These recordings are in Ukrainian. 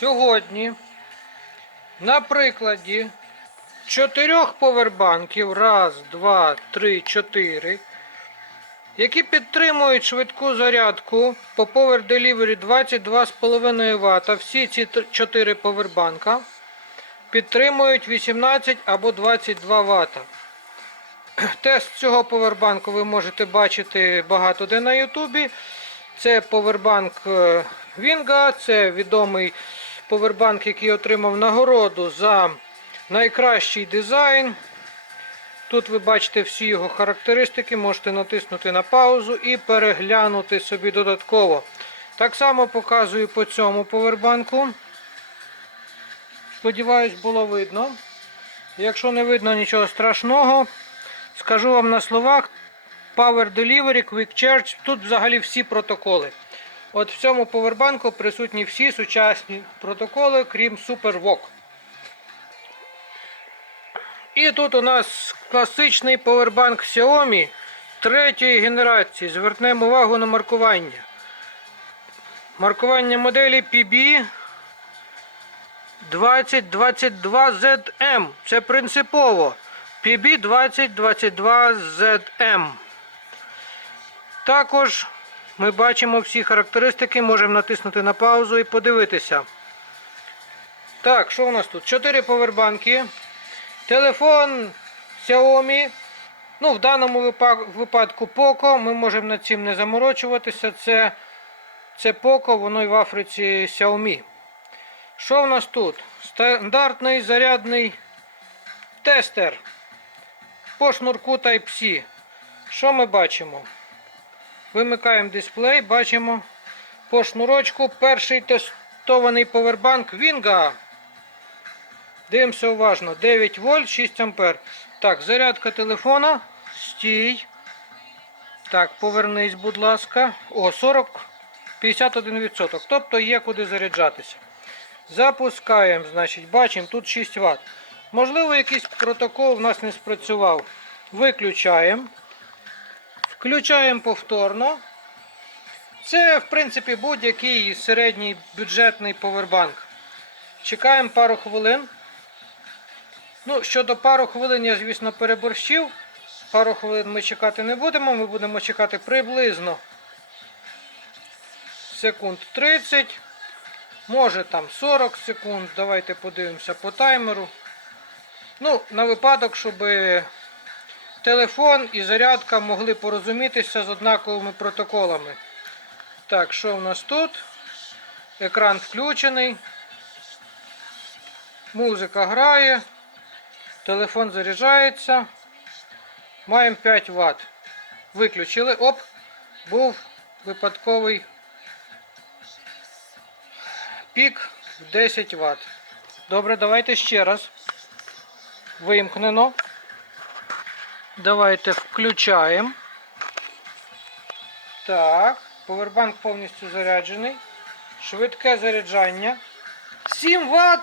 сьогодні на прикладі чотирьох повербанків, раз, два, три, чотири, які підтримують швидку зарядку по Power Delivery 22,5 Вт. Всі ці чотири повербанка підтримують 18 або 22 Вт. Тест цього повербанку ви можете бачити багато де на Ютубі. Це повербанк е, Вінга, це відомий повербанк, який отримав нагороду за найкращий дизайн. Тут ви бачите всі його характеристики, можете натиснути на паузу і переглянути собі додатково. Так само показую по цьому повербанку. Сподіваюсь, було видно. Якщо не видно нічого страшного, скажу вам на словах. Power Delivery, Quick Charge, тут взагалі всі протоколи. От в цьому повербанку присутні всі сучасні протоколи, крім SuperVOOC. І тут у нас класичний повербанк Xiaomi третьої генерації. Звернемо увагу на маркування. Маркування моделі PB 2022ZM. Це принципово. PB 2022ZM. Також ми бачимо всі характеристики, можемо натиснути на паузу і подивитися. Так, що у нас тут? Чотири повербанки. Телефон Xiaomi. Ну, в даному випадку Poco. Ми можемо над цим не заморочуватися. Це, це Poco, воно і в Африці Xiaomi. Що в нас тут? Стандартний зарядний тестер по шнурку Type-C. Що ми бачимо? Вимикаємо дисплей, бачимо по шнурочку перший тестований повербанк Вінга. Дивимося уважно. 9 вольт, 6 ампер. Так, зарядка телефона. Стій. Так, повернись, будь ласка. О, 40, 51%. Тобто є куди заряджатися. Запускаємо, значить, бачимо, тут 6 Вт. Можливо, якийсь протокол в нас не спрацював. Виключаємо. Включаємо повторно. Це, в принципі, будь-який середній бюджетний повербанк. Чекаємо пару хвилин. Ну, щодо пару хвилин, я, звісно, переборщив. Пару хвилин ми чекати не будемо, ми будемо чекати приблизно секунд 30, може там 40 секунд. Давайте подивимося по таймеру. Ну, на випадок, щоб телефон і зарядка могли порозумітися з однаковими протоколами. Так, що в нас тут? Екран включений. Музика грає. Телефон заряджається. Маємо 5 Вт. Виключили. Оп! Був випадковий пік в 10 Вт. Добре, давайте ще раз. Вимкнено. Давайте включаємо. Так, повербанк повністю заряджений. Швидке заряджання. 7 Вт.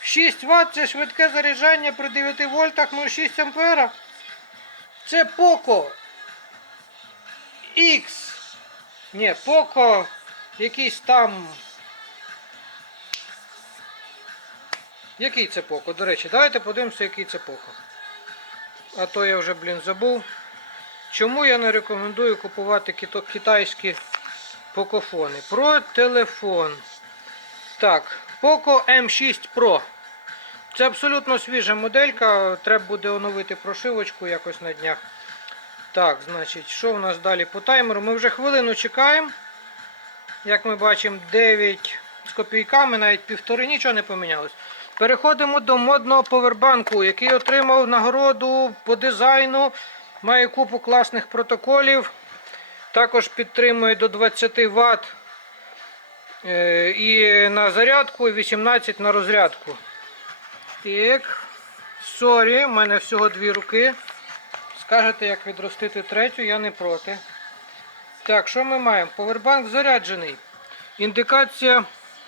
6 Вт це швидке заряджання при 9 вольтах 0,6 ампера. Це Poco X. Ні, Poco якийсь там. Який це Poco? До речі, давайте подивимося, який це Poco. А то я вже, блін, забув. Чому я не рекомендую купувати китайські покофони? Про телефон. Так, Poco M6 Pro. Це абсолютно свіжа моделька. Треба буде оновити прошивочку якось на днях. Так, значить, що у нас далі по таймеру? Ми вже хвилину чекаємо. Як ми бачимо, 9 з копійками, навіть півтори, нічого не помінялось. Переходимо до модного повербанку, який отримав нагороду по дизайну. Має купу класних протоколів. Також підтримує до 20 Вт е, і на зарядку, і 18 на розрядку. Так. Сорі, в мене всього дві руки. Скажете, як відростити третю, я не проти. Так, що ми маємо? Повербанк заряджений. Індикація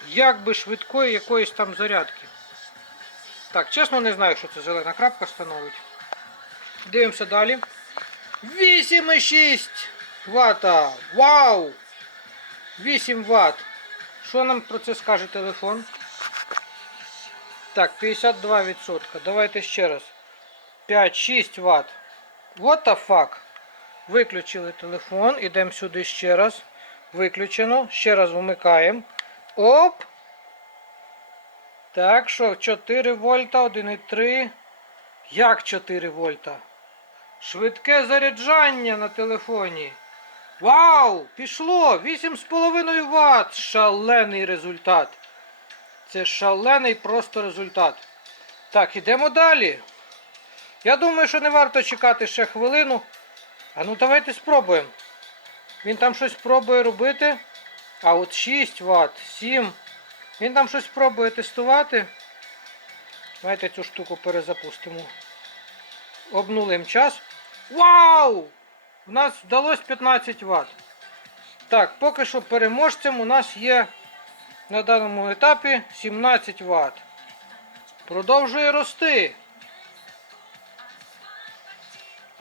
якби швидкої якоїсь там зарядки. Так, чесно не знаю, що це зелена крапка становить. Дивимося далі. 8,6 Вт. Вау! 8 Вт. Що нам про це скаже телефон? Так, 52%. Давайте ще раз. 5-6 Вт. What the fuck? Виключили телефон. Ідемо сюди ще раз. Виключено. Ще раз вмикаємо. Оп! Так, що 4 вольта, 1,3. Як 4 вольта? Швидке заряджання на телефоні. Вау! Пішло! 8,5 Вт! Шалений результат. Це шалений просто результат. Так, ідемо далі. Я думаю, що не варто чекати ще хвилину. А ну давайте спробуємо. Він там щось пробує робити. А от 6 Вт, 7. Він там щось пробує тестувати. Давайте цю штуку перезапустимо. Обнулимо час. Вау! У нас вдалося 15 Вт. Так, поки що переможцем у нас є на даному етапі 17 Вт. Продовжує рости.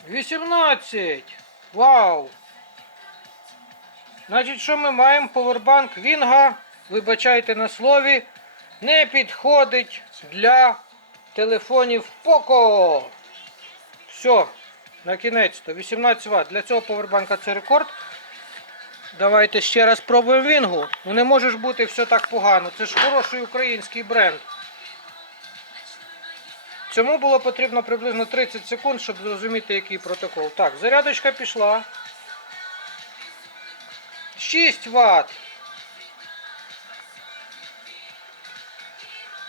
18. Вау! Значить, що ми маємо? Повербанк Вінга, вибачайте на слові, не підходить для телефонів Poco. Все, на кінець то 18 Вт. Для цього повербанка це рекорд. Давайте ще раз спробуємо Вінгу. Ну не може ж бути все так погано. Це ж хороший український бренд. Цьому було потрібно приблизно 30 секунд, щоб зрозуміти, який протокол. Так, зарядочка пішла. 6 Вт.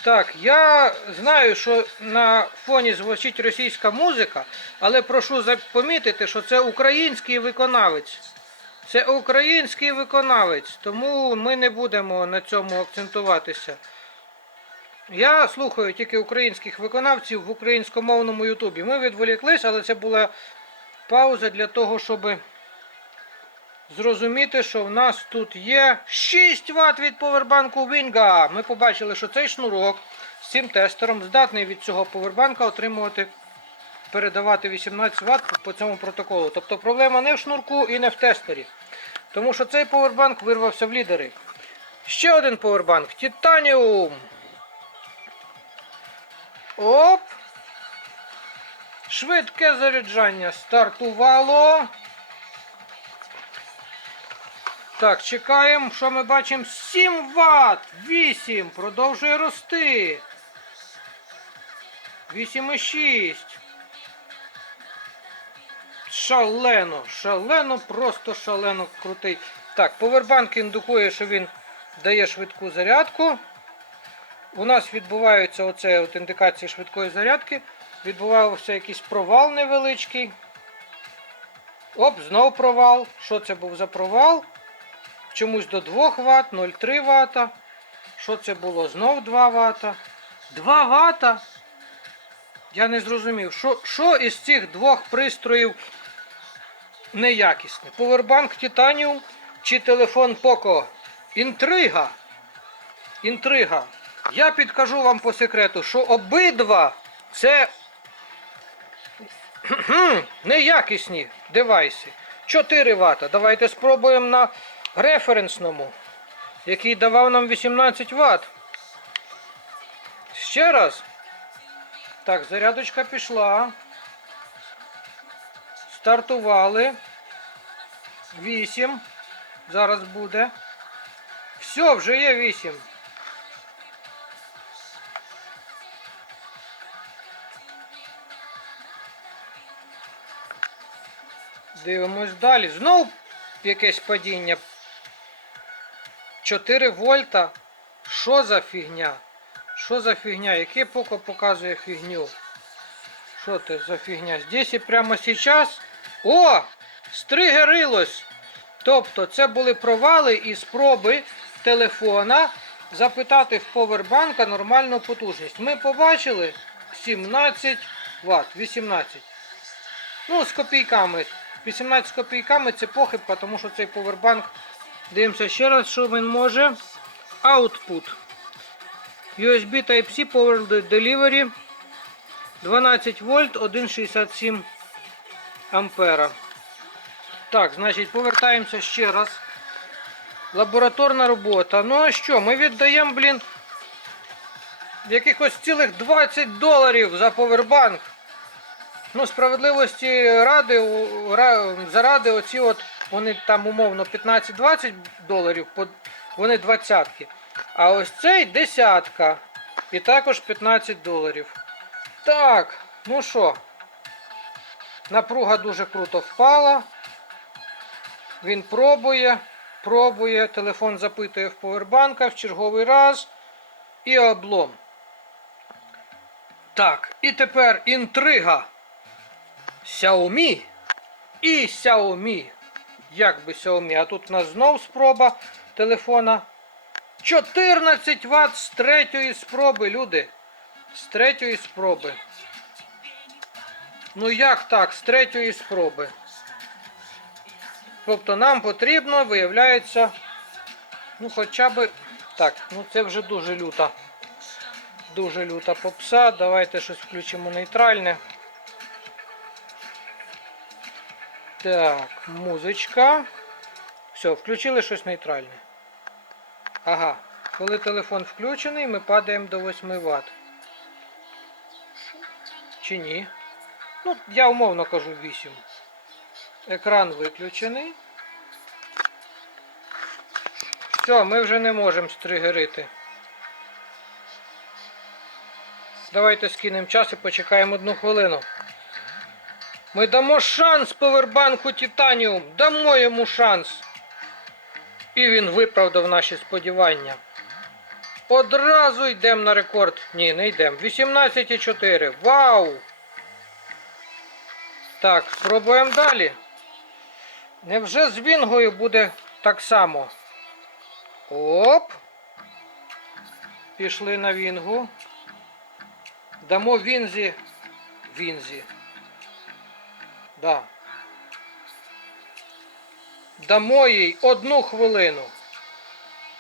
Так, я знаю, що на фоні звучить російська музика, але прошу помітити, що це український виконавець. Це український виконавець, тому ми не будемо на цьому акцентуватися. Я слухаю тільки українських виконавців в українськомовному Ютубі. Ми відволіклись, але це була пауза для того, щоб зрозуміти, що в нас тут є 6 Вт від повербанку Вінга. Ми побачили, що цей шнурок з цим тестером здатний від цього повербанка отримувати, передавати 18 Вт по цьому протоколу. Тобто проблема не в шнурку і не в тестері. Тому що цей повербанк вирвався в лідери. Ще один повербанк Titanium. Оп! Швидке заряджання стартувало. Так, чекаємо, що ми бачимо? 7 Вт! 8! Продовжує рости. 8,6. Шалено, шалено, просто шалено крутий. Так, повербанк індукує, що він дає швидку зарядку. У нас відбуваються оце от індикації швидкої зарядки. Відбувався якийсь провал невеличкий. Оп, знов провал. Що це був за провал? Чомусь до 2 Вт, 0,3 Вт. Що це було? Знов 2 Вт. 2 Вт? Я не зрозумів, що, що із цих двох пристроїв неякісне? Повербанк Titanium чи телефон Poco? Інтрига. Інтрига. Я підкажу вам по секрету, що обидва це неякісні девайси. 4 Вт. Давайте спробуємо на референсному, який давав нам 18 Вт. Ще раз. Так, зарядочка пішла. Стартували. 8. Зараз буде. Все, вже є 8. Дивимось далі. Знов якесь падіння. 4 вольта. Що за фігня? Що за фігня? Яке поко показує фігню? Що це за фігня? Здесь і прямо зараз. О! Стригерилось! Тобто це були провали і спроби телефона запитати в повербанка нормальну потужність. Ми побачили 17 Вт, 18. Ну, з копійками. 18 з копійками це похибка, тому що цей повербанк. Дивимося ще раз, що він може. Output. USB Type-C Power Delivery 12 вольт 1,67 ампера. Так, значить, повертаємося ще раз. Лабораторна робота. Ну а що? Ми віддаємо, блін, якихось цілих 20 доларів за повербанк. Ну, справедливості ради, заради оці от, вони там умовно 15-20 доларів, вони двадцятки. А ось цей десятка. І також 15 доларів. Так, ну що, напруга дуже круто впала. Він пробує, пробує, телефон запитує в повербанка в черговий раз. І облом. Так, і тепер інтрига. Xiaomi і Xiaomi. Як би Xiaomi, а тут у нас знов спроба телефона. 14 Вт з третьої спроби, люди. З третьої спроби. Ну як так, з третьої спроби? Тобто нам потрібно, виявляється, ну хоча би. Так, ну це вже дуже люта. Дуже люта попса. Давайте щось включимо нейтральне. Так, музичка. Все, включили щось нейтральне. Ага. Коли телефон включений, ми падаємо до 8 Вт. Чи ні? Ну, я умовно кажу 8. Екран виключений. Все, ми вже не можемо стригерити. Давайте скинемо час і почекаємо одну хвилину. Ми дамо шанс повербанку Титаніум. Дамо йому шанс. І він виправдав наші сподівання. Одразу йдемо на рекорд. Ні, не йдемо. 18,4. Вау! Так, спробуємо далі. Невже з Вінгою буде так само? Оп. Пішли на Вінгу. Дамо Вінзі. Вінзі. Да. Дамо їй одну хвилину.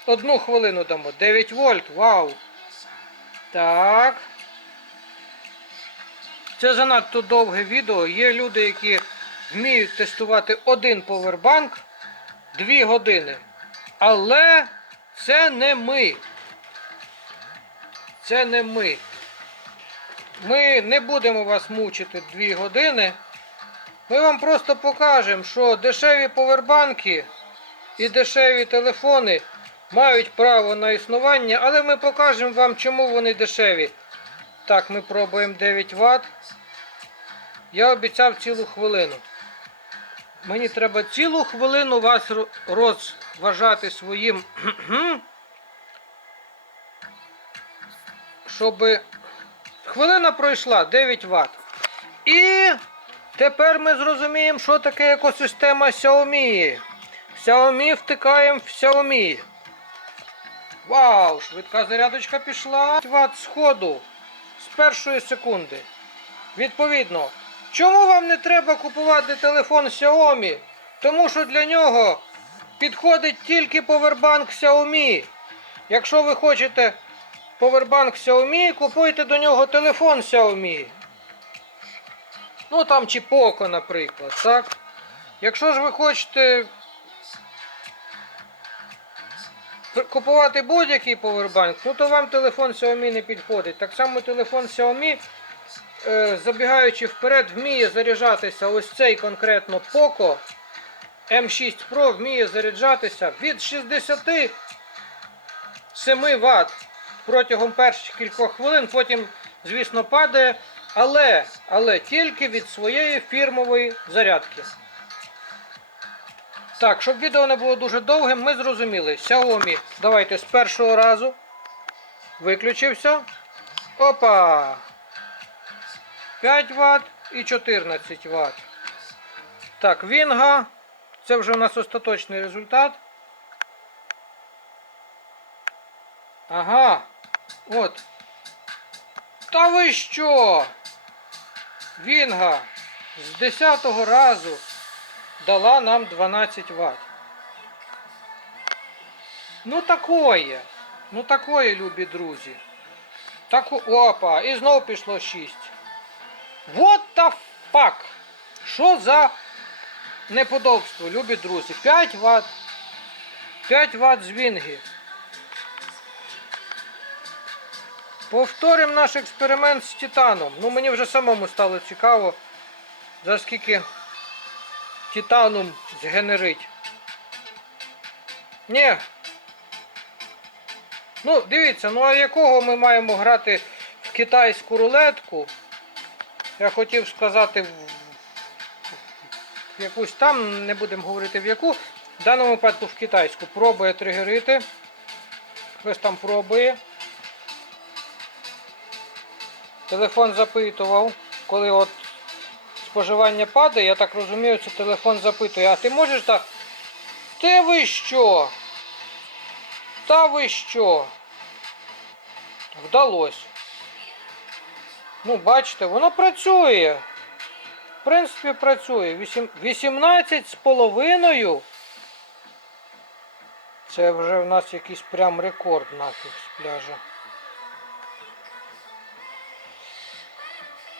Одну хвилину дамо. 9 вольт. Вау. Так. Це занадто довге відео. Є люди, які вміють тестувати один повербанк 2 години. Але це не ми. Це не ми. Ми не будемо вас мучити 2 години. Ми вам просто покажемо, що дешеві повербанки і дешеві телефони мають право на існування, але ми покажемо вам, чому вони дешеві. Так, ми пробуємо 9 Вт. Я обіцяв цілу хвилину. Мені треба цілу хвилину вас розважати своїм, щоб хвилина пройшла 9 Вт. І тепер ми зрозуміємо, що таке екосистема Xiaomi. Xiaomi втикаємо в Xiaomi. Вау, швидка зарядочка пішла. Вт сходу з першої секунди. Відповідно, чому вам не треба купувати телефон Xiaomi? Тому що для нього підходить тільки повербанк Xiaomi. Якщо ви хочете повербанк Xiaomi, купуйте до нього телефон Xiaomi. Ну там чи Poco, наприклад, так? Якщо ж ви хочете купувати будь-який повербанк, ну то вам телефон Xiaomi не підходить. Так само телефон Xiaomi, е, забігаючи вперед, вміє заряджатися ось цей конкретно Poco M6 Pro вміє заряджатися від 67 Вт протягом перших кількох хвилин, потім, звісно, падає, але, але тільки від своєї фірмової зарядки. Так, щоб відео не було дуже довгим, ми зрозуміли. Xiaomi, давайте з першого разу. Виключився. Опа! 5 Вт і 14 Вт. Так, Вінга. Це вже у нас остаточний результат. Ага. От. Та ви що? Вінга з 10 разу дала нам 12 Вт. Ну такое. Ну такое, любі друзі. Таку... Опа, і знов пішло 6. What the fuck? Що за неподобство, любі друзі? 5 Вт. 5 Вт з Вінги. Повторимо наш експеримент з титаном. Ну мені вже самому стало цікаво, за скільки титаном згенерить. Ні. Ну, дивіться, ну а якого ми маємо грати в китайську рулетку? Я хотів сказати в якусь там, не будемо говорити в яку. В даному випадку в китайську. Пробує тригерити. Хтось там пробує. Телефон запитував, коли от споживання падає, я так розумію, це телефон запитує, а ти можеш так? Ти ви що? Та ви що? Вдалося. Ну, бачите, воно працює. В принципі, працює. Вісім- 18 з половиною. Це вже в нас якийсь прям рекорд нафіг з пляжа.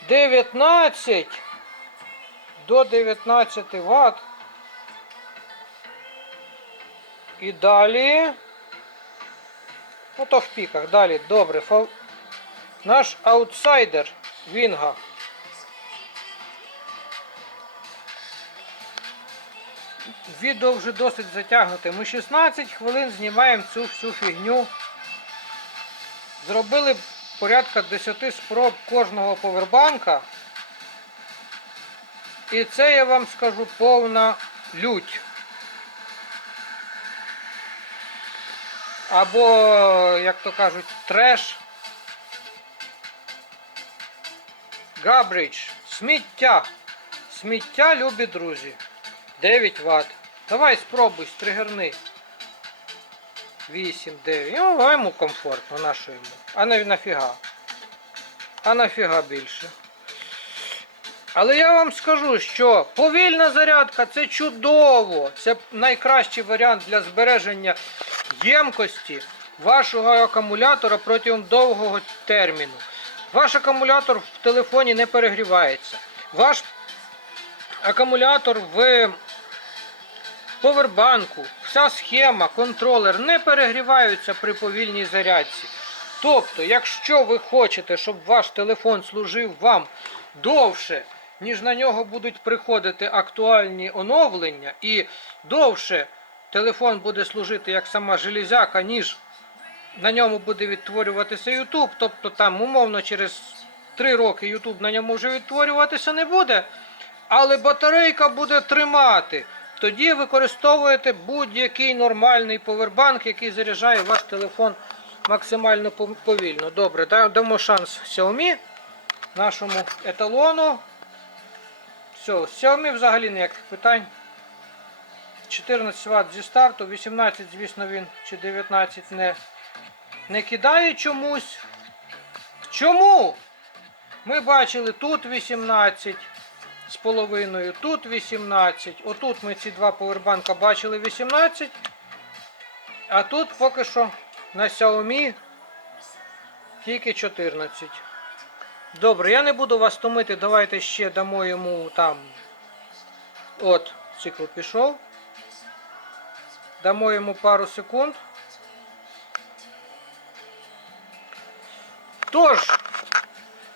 19 до 19 Вт. І далі. Ну то в піках. Далі. Добре. Фа- Наш аутсайдер Вінга. Відео вже досить затягнуте. Ми 16 хвилин знімаємо цю всю фігню. Зробили порядка 10 спроб кожного повербанка. І це я вам скажу повна лють. Або, як то кажуть, треш. Габридж. Сміття. Сміття, любі друзі. 9 Вт. Давай спробуй, стригерни. 8, 9. Ну, а йому комфортно, на що йому? А на, нафіга? А нафіга більше? Але я вам скажу, що повільна зарядка це чудово. Це найкращий варіант для збереження ємкості вашого акумулятора протягом довгого терміну. Ваш акумулятор в телефоні не перегрівається. Ваш акумулятор в повербанку, вся схема, контролер не перегріваються при повільній зарядці. Тобто, якщо ви хочете, щоб ваш телефон служив вам довше, ніж на нього будуть приходити актуальні оновлення, і довше телефон буде служити як сама железяка, ніж на ньому буде відтворюватися YouTube, тобто там умовно через 3 роки YouTube на ньому вже відтворюватися не буде, але батарейка буде тримати. Тоді використовуєте будь-який нормальний повербанк, який заряджає ваш телефон максимально повільно. Добре, дамо шанс Xiaomi, нашому еталону. Все, з Xiaomi взагалі ніяких питань. 14 Вт зі старту, 18, звісно, він чи 19 не, не кидає чомусь. Чому? Ми бачили тут 18 з половиною, тут 18. Отут ми ці два повербанка бачили 18. А тут поки що на Xiaomi тільки 14. Добре, я не буду вас томити, давайте ще дамо йому там. От, цикл пішов. Дамо йому пару секунд. Тож,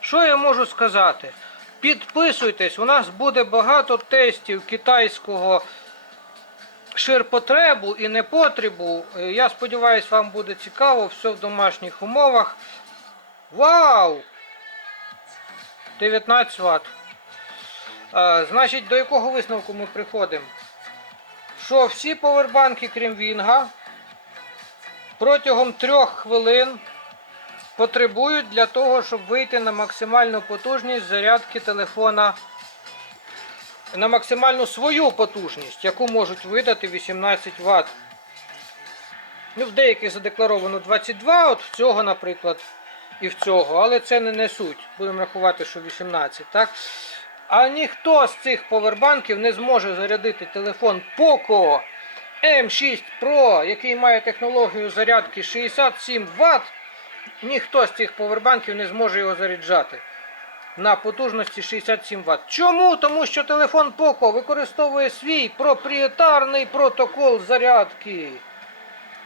що я можу сказати? Підписуйтесь, у нас буде багато тестів китайського ширпотребу і непотребу. Е, Я сподіваюся, вам буде цікаво, все в домашніх умовах. Вау! 19 Вт. Е, Значить, до якого висновку ми приходимо? Що всі повербанки, крім Вінга, протягом трьох хвилин потребують для того, щоб вийти на максимальну потужність зарядки телефона, на максимальну свою потужність, яку можуть видати 18 Вт. Ну, в деяких задекларовано 22, от в цього, наприклад, і в цього, але це не, не суть. Будемо рахувати, що 18, так? А ніхто з цих повербанків не зможе зарядити телефон Poco M6 Pro, який має технологію зарядки 67 Вт. Ніхто з цих повербанків не зможе його заряджати на потужності 67 Вт. Чому? Тому що телефон Poco використовує свій проприєтарний протокол зарядки.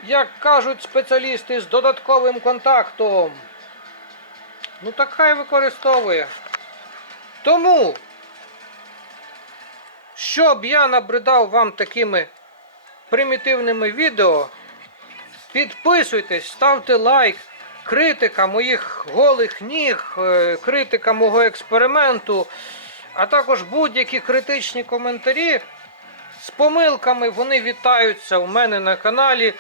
Як кажуть спеціалісти з додатковим контактом. Ну так хай використовує. Тому, щоб я набридав вам такими примітивними відео, підписуйтесь, ставте лайк. Критика моїх голих ніг, е, критика мого експерименту, а також будь-які критичні коментарі з помилками вони вітаються у мене на каналі.